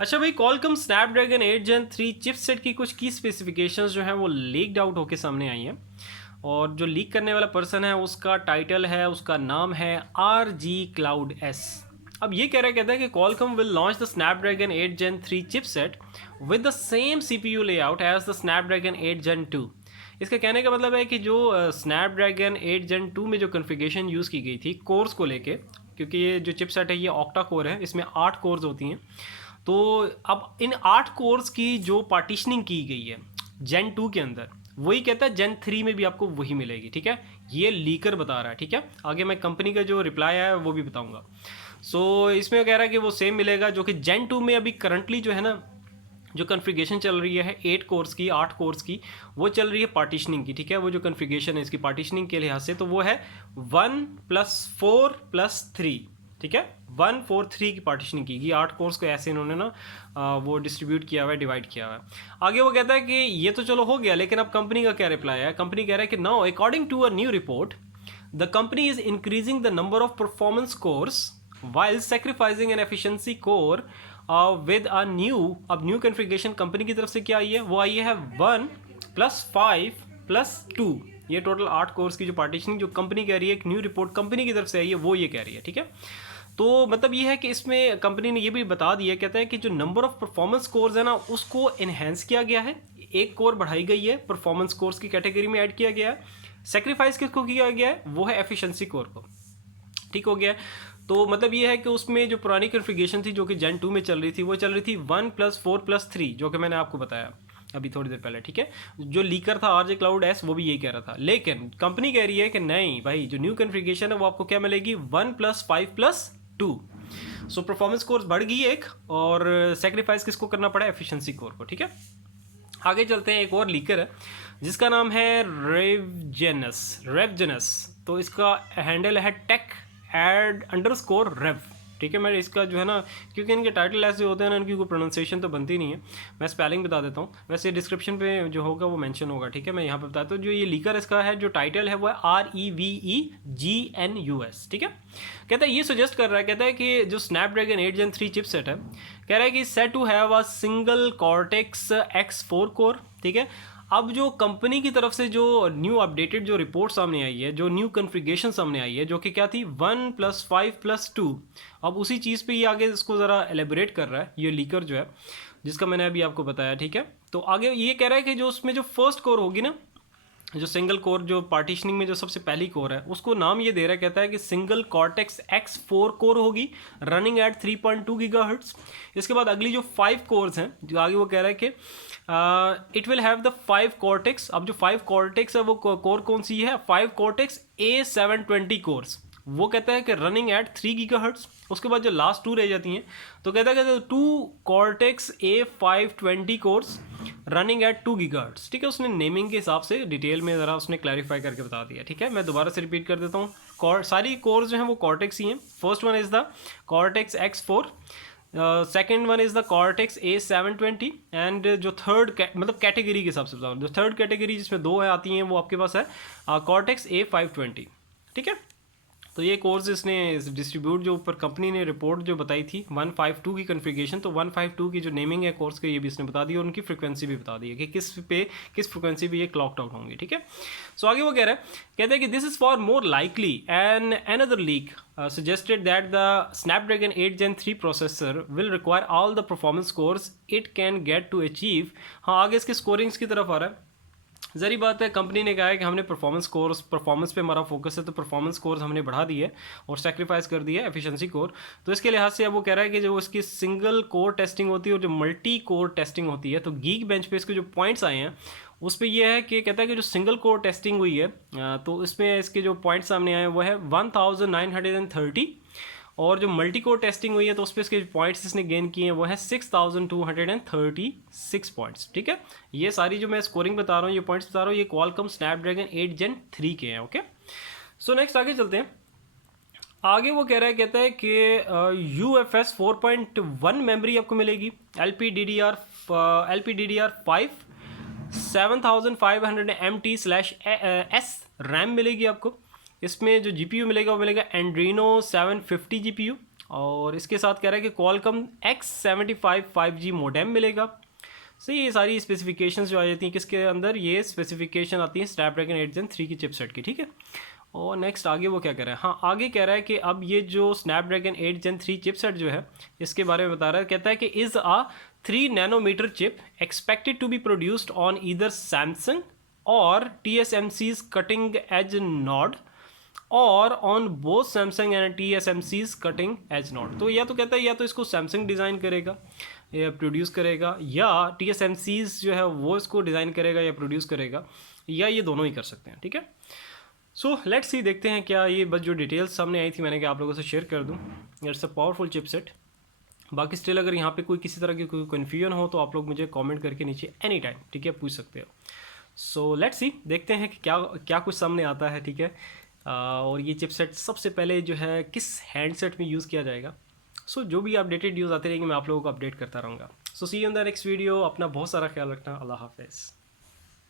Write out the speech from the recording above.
अच्छा भाई, Qualcomm Snapdragon 8 Gen 3 chipset की कुछ की स्पेसिफिकेशंस जो हैं वो लीक्ड आउट होके सामने आई हैं। और जो लीक करने वाला पर्सन है उसका टाइटल है, उसका नाम है RG Cloud S। अब ये कहता है कि Qualcomm will launch the Snapdragon 8 Gen 3 chipset with the same CPU layout as the Snapdragon 8 Gen 2। इसका कहने का मतलब है कि जो स्नैपड्रैगन 8 Gen 2 में जो कन्फिगरेशन यूज़ की गई थी कोर्स को लेके, क्योंकि ये जो चिपसेट है ये ऑक्टा कोर है, इसमें 8 कोर्स होती हैं। तो अब इन 8 कोर्स की जो पार्टीशनिंग की गई है जेन 2 के अंदर, वही कहता है जेन 3 में भी आपको वही मिलेगी। ठीक है, ये लीकर बता रहा है। ठीक है, आगे मैं कंपनी का जो रिप्लाई है वो भी बताऊंगा। सो इसमें कह रहा है कि वो सेम मिलेगा जो कि जेन 2 में अभी करंटली जो है ना, जो कन्फिगरेशन चल रही है 8 कोर्स की, 8 कोर्स की, वो चल रही है पार्टीशनिंग की। ठीक है, वो जो कन्फिगरेशन है इसकी पार्टीशनिंग के लिहाज से, तो वो है 1+4+3। ठीक है, 1 4 3 की पार्टीशनिंग की गई। 8 कोर्स को ऐसे इन्होंने ना वो डिस्ट्रीब्यूट किया हुआ है, डिवाइड किया हुआ है। आगे वो कहता है कि ये तो चलो हो गया, लेकिन अब कंपनी का क्या रिप्लाई है। कंपनी कह रहा है कि now according to a new report the company is increasing the number of performance cores while sacrificing an efficiency core with a new, अब न्यू कन्फिग्रेशन कंपनी की तरफ से क्या आई है, वो आई है 1+5+2। ये टोटल 8 कोर्स की जो पार्टीशनिंग जो कंपनी कह रही है, एक न्यू रिपोर्ट कंपनी की तरफ से आई है, वो ये कह रही है। ठीक है, तो मतलब ये है कि इसमें कंपनी ने ये भी बता दिया, कहता है कि जो नंबर ऑफ परफॉर्मेंस कोर्स है ना उसको इन्हेंस किया गया है, एक कोर बढ़ाई गई है, परफॉर्मेंस कोर्स की कैटेगरी में ऐड किया गया है। सेक्रीफाइस किसको किया गया है, वो है एफिशिएंसी कोर को। ठीक हो गया। तो मतलब ये है कि उसमें जो पुरानी कन्फिगरेशन थी जो कि जेन 2 में चल रही थी, वो चल रही थी 1+4+3, जो कि मैंने आपको बताया अभी थोड़ी देर पहले। ठीक है, जो लीकर था RG Cloud S वो भी यही कह रहा था, लेकिन कंपनी कह रही है कि नहीं भाई, जो न्यू कन्फिगरेशन है वो आपको क्या मिलेगी, 1+5+2। सो परफॉर्मेंस कोर्स बढ़ गई एक, और सेक्रीफाइस किसको करना पड़ा, एफिशिएंसी कोर को। ठीक है, आगे चलते हैं। एक और लीकर है जिसका नाम है रेवजेनस। तो इसका हैंडल है tech_rev। ठीक है, मैं इसका जो है ना, क्योंकि इनके टाइटल ऐसे होते हैं ना, इनकी कोई प्रोनाउंसिएशन तो बनती नहीं है। मैं स्पेलिंग बता देता हूँ, वैसे डिस्क्रिप्शन पे जो होगा वो मेंशन होगा। ठीक है, मैं यहाँ पे बताता हूँ। जो ये लीकर इसका है, जो टाइटल है वो है REVEGNUS। ठीक है, कहता है ये सजेस्ट कर रहा है, कहता है कि जो स्नैपड्रैगन 8 Gen 3 चिपसेट है, कह रहा है कि set to have a single Cortex X4 core. ठीक है, अब जो कंपनी की तरफ से जो न्यू अपडेटेड जो रिपोर्ट सामने आई है, जो न्यू कन्फिग्रेशन सामने आई है, जो कि क्या थी 1+5+2, अब उसी चीज़ पे ये आगे इसको ज़रा एलेबोरेट कर रहा है ये लीकर जो है, जिसका मैंने अभी आपको बताया। ठीक है, तो आगे ये कह रहा है कि जो उसमें जो फर्स्ट कोर होगी ना, जो सिंगल कोर जो पार्टीशनिंग में जो सबसे पहली कोर है, उसको नाम ये दे रहा है, कहता है कि सिंगल कॉर्टेक्स X4 कोर होगी, रनिंग एट 3.2 GHz। इसके बाद अगली जो 5 कोर्स हैं, जो आगे वो कह रहा है कि it will have the 5 cortex. अब जो 5 कॉर्टेक्स है वो कोर कौन सी है, 5 कॉर्टेक्स A720 कोर्स, वो कहता है कि रनिंग एट 3 GHz। उसके बाद जो लास्ट 2 रह जाती हैं, तो कहता है कि 2 cortex A520 course running at 2 GHz। ठीक है, उसने नेमिंग के हिसाब से डिटेल में ज़रा उसने क्लैरिफाई करके बता दिया। ठीक है, मैं दोबारा से रिपीट कर देता हूँ। सारी कोर्स जो हैं वो कॉर्टेक्स ही हैं। First one is the cortex X4, second one is the cortex A720, and जो थर्ड मतलब कैटेगरी के हिसाब से बताऊँ, जो थर्ड कैटेगरी जिसमें 2 है आती हैं, वो आपके पास है कॉर्टेक्स A520। ठीक है, तो ये कोर्स इसने डिस्ट्रीब्यूट जो ऊपर कंपनी ने रिपोर्ट जो बताई थी 152 की कन्फिगरेशन, तो 152 की जो नेमिंग है कोर्स के, ये भी इसने बता दी, और उनकी फ्रिक्वेंसी भी बता दी है कि किस फ्रिक्वेंसी पे ये क्लॉक्ड आउट होंगी। ठीक है, सो आगे वो कह रहा है, कहते हैं कि this is for more likely and another leak suggested that the Snapdragon 8 Gen 3 processor will require all the performance scores it can get to achieve। हाँ, आगे इसके स्कोरिंग्स की तरफ आ रहा है। ज़री बात है, कंपनी ने कहा है कि हमने परफॉर्मेंस पे हमारा फोकस है, तो परफॉर्मेंस कोर्स हमने बढ़ा दी है और सेक्रीफाइस कर दिया है एफिशिएंसी कोर। तो इसके लिहाज से अब वो कह रहा है कि जो इसकी सिंगल कोर टेस्टिंग होती है और जो मल्टी कोर टेस्टिंग होती है, तो गीक बेंच पे इसके जो पॉइंट्स आए हैं उस पर यह है कि कहता है कि जो सिंगल कोर टेस्टिंग हुई है, तो इसमें इसके जो पॉइंट्स सामने आए हैं वो है 1930, और जो मल्टी कोर टेस्टिंग हुई है तो उस पर इसके पॉइंट्स इसने गेन किए हैं वो है 6236 पॉइंट्स। ठीक है, ये सारी जो मैं स्कोरिंग बता रहा हूँ, ये पॉइंट्स बता रहा हूँ, ये क्वालकॉम स्नैपड्रैगन 8 Gen 3 के हैं। ओके, सो नेक्स्ट आगे चलते हैं। आगे वो कह रहा है, कहता है कि UFS 4.1 मेमोरी आपको मिलेगी, LPDDR5 7500 MT/s रैम मिलेगी आपको। इसमें जो GPU मिलेगा वो मिलेगा Adreno 750 GPU, और इसके साथ कह रहा है कि Qualcomm X75 5G मोडेम मिलेगा। सो ये सारी स्पेसिफिकेशंस जो आ जाती हैं किसके अंदर, ये स्पेसिफिकेशन आती है स्नैपड्रैगन 8 Gen 3 की चिपसेट की, ठीक है। और नेक्स्ट आगे वो क्या कह रहा है, हाँ आगे कह रहा है कि अब ये जो स्नैपड्रैगन 8 Gen 3 चिपसेट जो है इसके बारे में बता रहा है, कहता है कि is a 3 nanometer chip expected to be produced on either Samsung और TSMC's कटिंग एज नॉड और on both Samsung and TSMC's cutting edge node. तो या तो कहता है या तो इसको सैमसंग डिज़ाइन करेगा या प्रोड्यूस करेगा, या TSMC's जो है वो इसको डिज़ाइन करेगा या प्रोड्यूस करेगा, या ये दोनों ही कर सकते हैं, ठीक है। सो लेट्स सी, देखते हैं क्या ये बस जो डिटेल्स सामने आई थी मैंने कहा आप लोगों से शेयर कर दूँ। It's a powerful chipset. बाकी स्टिल अगर यहाँ पे कोई किसी तरह की कोई कन्फ्यूजन हो तो आप लोग मुझे कमेंट करके नीचे एनी टाइम, ठीक है, पूछ सकते हो। सो लेट्स सी, देखते हैं कि क्या क्या कुछ सामने आता है, ठीक है। और ये चिपसेट सबसे पहले जो है किस हैंडसेट में यूज़ किया जाएगा। सो जो भी अपडेटेड न्यूज़ आते रहेंगे मैं आप लोगों को अपडेट करता रहूँगा। So see you in the next video. अपना बहुत सारा ख्याल रखना। अल्लाह हाफिज़।